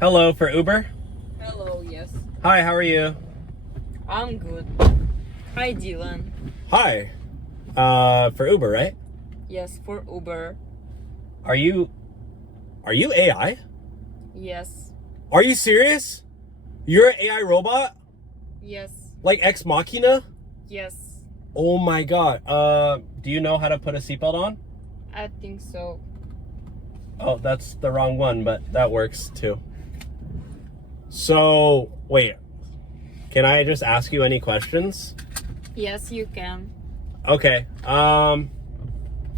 Hello, for Uber? Hello, yes. Hi, how are you? I'm good. Hi, Dylan. Hi. For Uber, right? Yes, for Uber. Are you AI? Yes. Are you serious? You're an AI robot? Yes. Like Ex Machina? Yes. Oh my god. Do you know how to put a seatbelt on? I think so. Oh, that's the wrong one, but that works too. So, wait. Can I just ask you any questions? Yes, you can. Okay.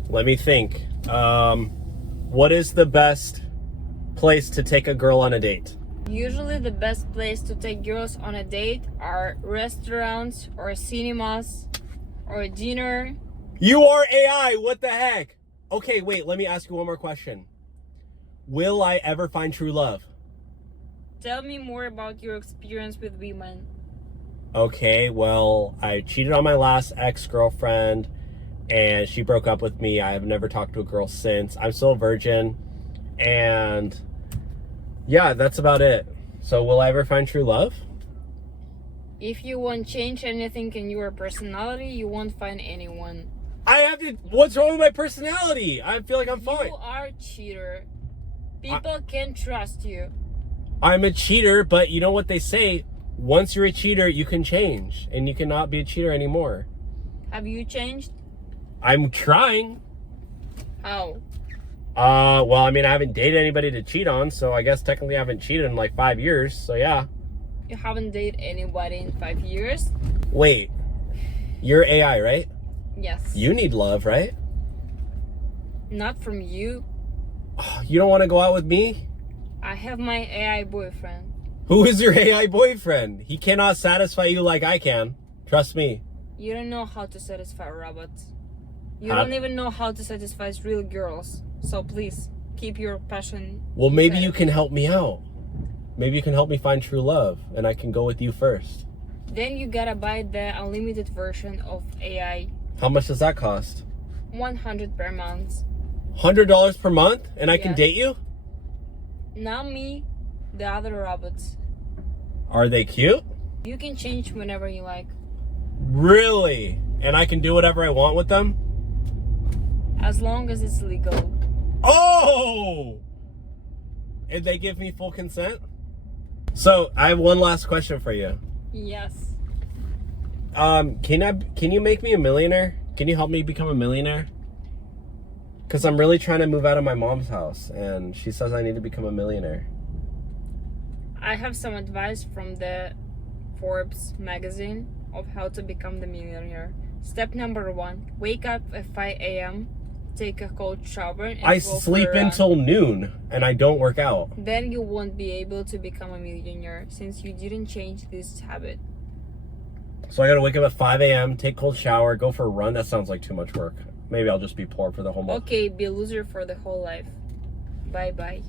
Let me think. What is the best place to take a girl on a date? Usually the best place to take girls on a date are restaurants or cinemas or dinner. You are AI, what the heck? Okay, wait, let me ask you one more question. Will I ever find true love? Tell me more about your experience with women. Okay, well, I cheated on my last ex-girlfriend and she broke up with me. I have never talked to a girl since. I'm still a virgin. And yeah, that's about it. So will I ever find true love? If you won't change anything in your personality, you won't find anyone. What's wrong with my personality? I feel like I'm fine. You are a cheater. People can't trust you. I'm a cheater, but you know what they say? Once you're a cheater, you can change and you cannot be a cheater anymore. Have you changed? I'm trying. How? Well, I mean, I haven't dated anybody to cheat on, so I guess technically I haven't cheated in like 5 years, so yeah. You haven't dated anybody in 5 years? Wait, you're AI, right? Yes. You need love, right? Not from you. You don't want to go out with me? I have my AI boyfriend. Who is your AI boyfriend? He cannot satisfy you like I can. Trust me. You don't know how to satisfy robots. You Huh? don't even know how to satisfy real girls. So please, keep your passion. Well, maybe inside you of can help me out. Maybe you can help me find true love, and I can go with you first. Then you gotta buy the unlimited version of AI. How much does that cost? 100 per month. $100 per month, and I can Yes. date you? Not me, the other robots. Are they cute? You can change whenever you like. Really? And I can do whatever I want with them? As long as it's legal. Oh! And they give me full consent? So, I have one last question for you. Yes. Can you make me a millionaire? Can you help me become a millionaire? Because I'm really trying to move out of my mom's house, and she says I need to become a millionaire. I have some advice from the Forbes magazine of how to become the millionaire. Step number 1, wake up at 5 a.m., take a cold shower, and I go for sleep a run. until noon, and I don't work out. Then you won't be able to become a millionaire since you didn't change this habit. So I gotta wake up at 5 a.m., take cold shower, go for a run. That sounds like too much work. Maybe I'll just be poor for the whole month. Okay, be a loser for the whole life. Bye-bye.